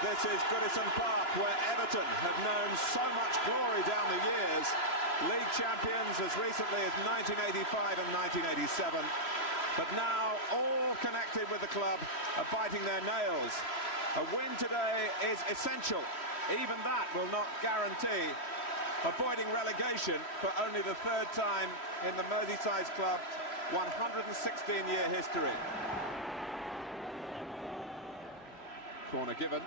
This is Goodison Park, where Everton have known so much glory down the years. League champions as recently as 1985 and 1987. But now all connected with the club are biting their nails. A win today is essential. Even that will not guarantee avoiding relegation for only the third time in the Merseyside club's 116-year history. Corner given.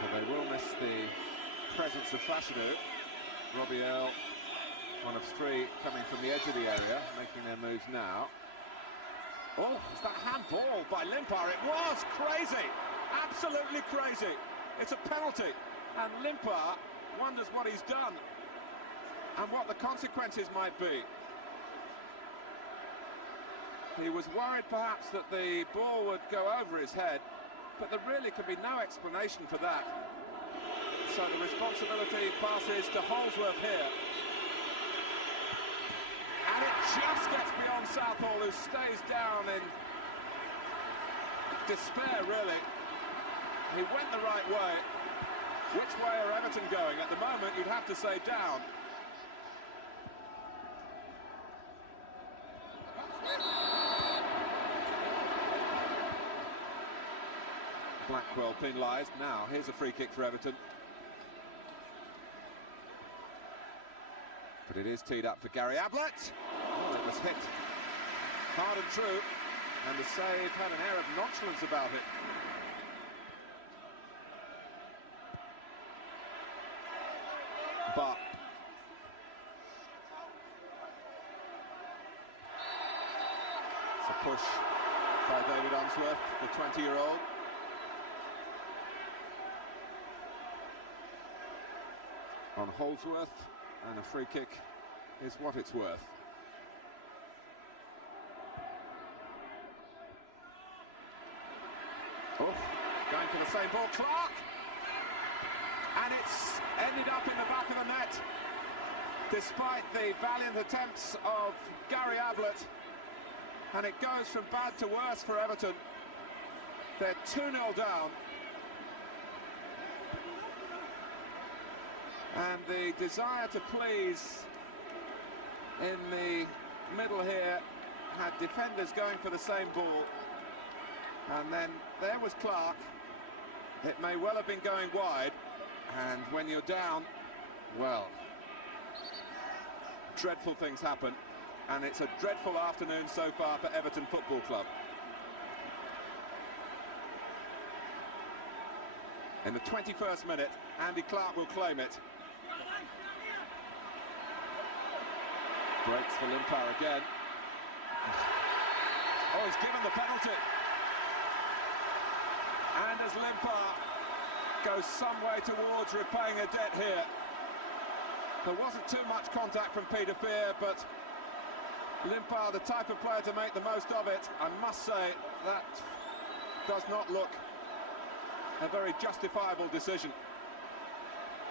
But they will miss the presence of Fashanu. Robbie Earle, one of three coming from the edge of the area, making their moves now. Oh, is that handball by Limpar? It was crazy, absolutely crazy. It's a penalty, and Limpar wonders what he's done and what the consequences might be. He was worried perhaps that the ball would go over his head, but there really could be no explanation for that. So the responsibility passes to Holsworth here. And it just gets beyond Southall, who stays down in despair, really. He went the right way. Which way are Everton going? At the moment, you'd have to say down. Blackwell penalised. Now, here's a free kick for Everton. But it is teed up for Gary Ablett. Oh, it was hit hard and true, and the save had an air of nonchalance about it. But it's a push by David Unsworth, the 20-year-old. On Holsworth, and a free kick is what it's worth. Oh, going for the same ball, Clark! And it's ended up in the back of the net, despite the valiant attempts of Gary Ablett. And it goes from bad to worse for Everton. They're 2-0 down. And the desire to please in the middle here had defenders going for the same ball. And then there was Clark. It may well have been going wide. And when you're down, well, dreadful things happen. And it's a dreadful afternoon so far for Everton Football Club. In the 21st minute, Andy Clark will claim it. Breaks for Limpar again. Oh, he's given the penalty. And as Limpar goes some way towards repaying a debt here. There wasn't too much contact from Peter Fear, but Limpar, the type of player to make the most of it. I must say, that does not look a very justifiable decision.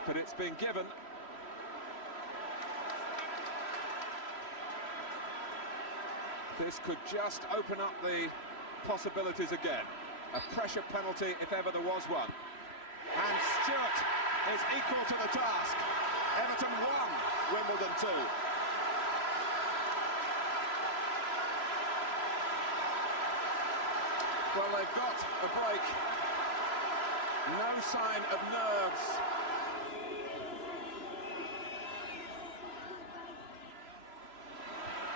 But it's been given. This could just open up the possibilities again. A pressure penalty if ever there was one. And Stewart is equal to the task. Everton won Wimbledon 2. Well, they've got a break. No sign of nerves.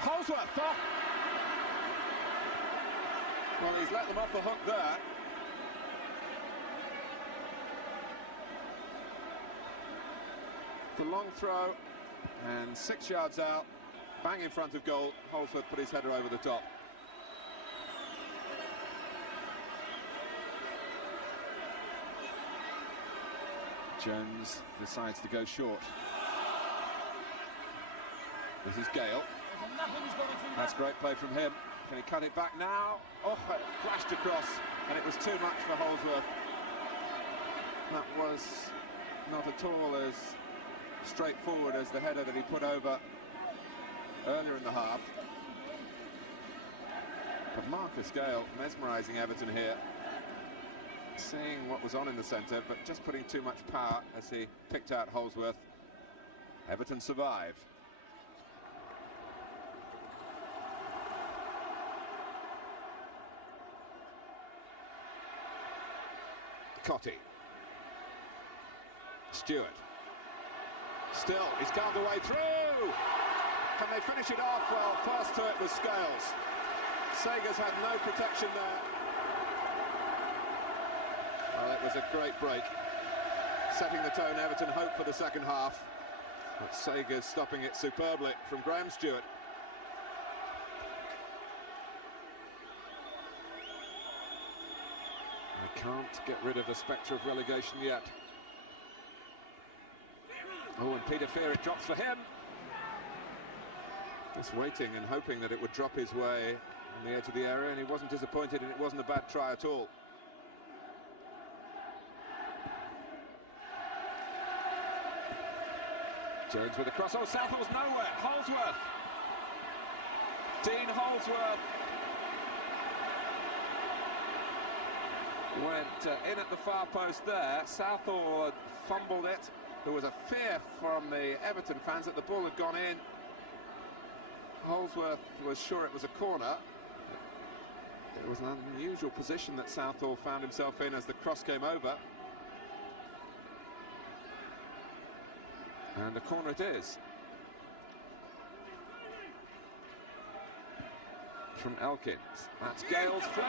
Holsworth, oh. Well, he's let them off the hook there. The long throw, and 6 yards out, bang in front of goal. Holsworth put his header over the top. Jones decides to go short. This is Gale. That's great play from him. Can he cut it back now? Oh, it flashed across, and it was too much for Holsworth. That was not at all as straightforward as the header that he put over earlier in the half. But Marcus Gale mesmerising Everton here. Seeing what was on in the centre, but just putting too much power as he picked out Holdsworth. Everton survive. Cottee. Stewart. Still, he's carved the way through! Can they finish it off? Well, first to it was Scales. Sager's had no protection there. Well, it was a great break. Setting the tone, Everton hope for the second half. But Sager's stopping it superbly from Graham Stewart. They can't get rid of the spectre of relegation yet. Oh, and Peter Fear, it drops for him. Just waiting and hoping that it would drop his way on the edge of the area, and he wasn't disappointed, and it wasn't a bad try at all. Jones with a cross. Oh, Southall's nowhere. Holdsworth. Dean Holdsworth went in at the far post there. Southall fumbled it. There was a fear from the Everton fans that the ball had gone in. Holdsworth was sure it was a corner. It was an unusual position that Southall found himself in as the cross came over. And a corner it is. From Elkins. That's Gale's flick.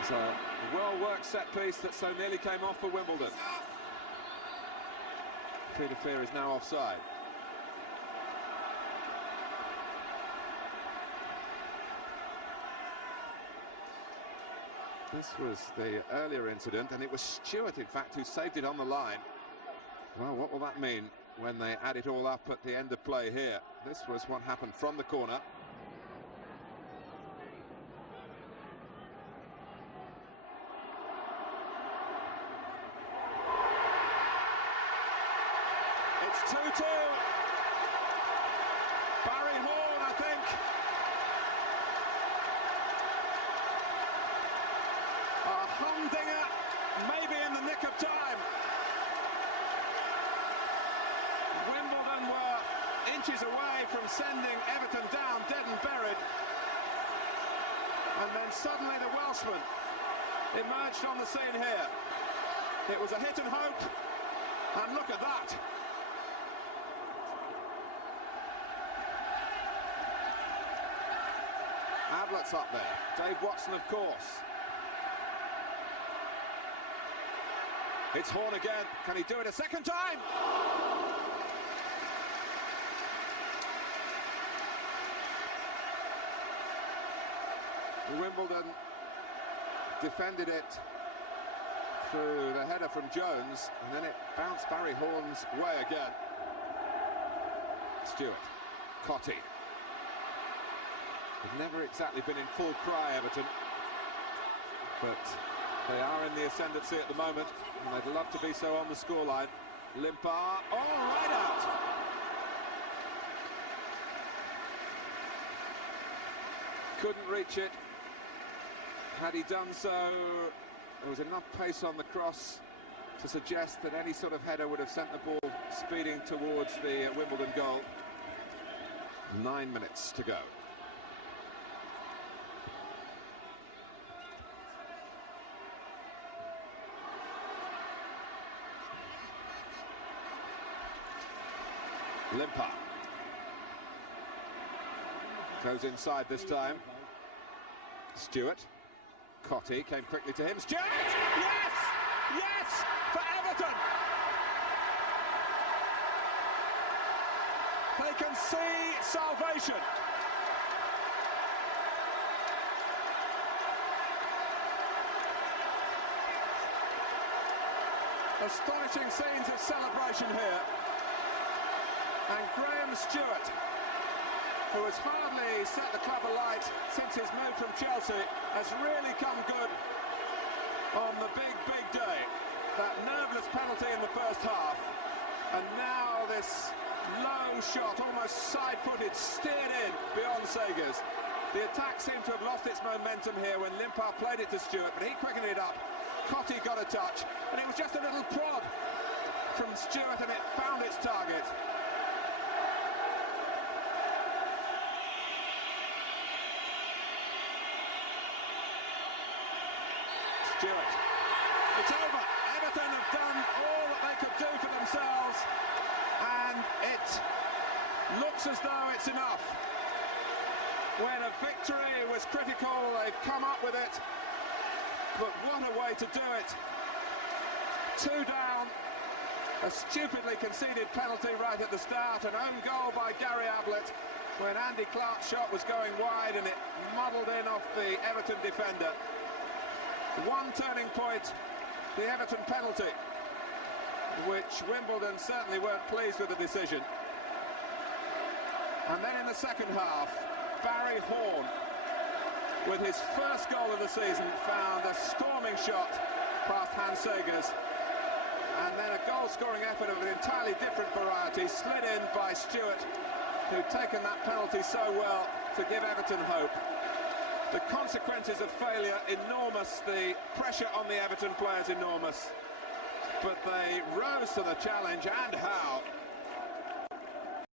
It's a well-worked set piece that so nearly came off for Wimbledon. Peter Fear is now offside. This was the earlier incident, and it was Stewart, in fact, who saved it on the line. Well, what will that mean when they add it all up at the end of play here? This was what happened from the corner. It's 2-2. Barry Horn, I think. A humdinger, maybe in the nick of time. Wimbledon were inches away from sending Everton down dead and buried. And then suddenly the Welshman emerged on the scene here. It was a hit and hope, and look at that. Ablett's up there, Dave Watson of course. It's Horn again, can he do it a second time? Wimbledon defended it through the header from Jones, and then it bounced Barry Horn's way again. Stewart, Cottee. They've never exactly been in full cry, Everton, but they are in the ascendancy at the moment, and they'd love to be so on the scoreline. Limpar, all right out. Couldn't reach it. Had he done so, there was enough pace on the cross to suggest that any sort of header would have sent the ball speeding towards the Wimbledon goal. 9 minutes to go. Limpar goes inside this time. Stewart. Cottee came quickly to him. Stewart! Yes! Yes! For Everton! They can see salvation. Astonishing scenes of celebration here. And Graham Stewart, who has hardly set the club alight since his move from Chelsea, has really come good on the big day. That nerveless penalty in the first half, and now this low shot, almost side-footed, steered in beyond Sagers. The attack seemed to have lost its momentum here when Limpar played it to Stewart, but he quickened it up. Cottee got a touch, and it was just a little prod from Stewart, and it found its target. Stewart. It's over. Everton have done all that they could do for themselves, and it looks as though it's enough. When a victory was critical, they've come up with it, but what a way to do it. 2 down, a stupidly conceded penalty right at the start, an own goal by Gary Ablett when Andy Clark's shot was going wide and it muddled in off the Everton defender. One turning point, the Everton penalty, which Wimbledon certainly weren't pleased with the decision. And then in the second half, Barry Horn, with his first goal of the season, found a storming shot past Hans Sagers. And then a goal-scoring effort of an entirely different variety, slid in by Stewart, who'd taken that penalty so well to give Everton hope. The consequences of failure enormous, the pressure on the Everton players enormous, but they rose to the challenge, and how.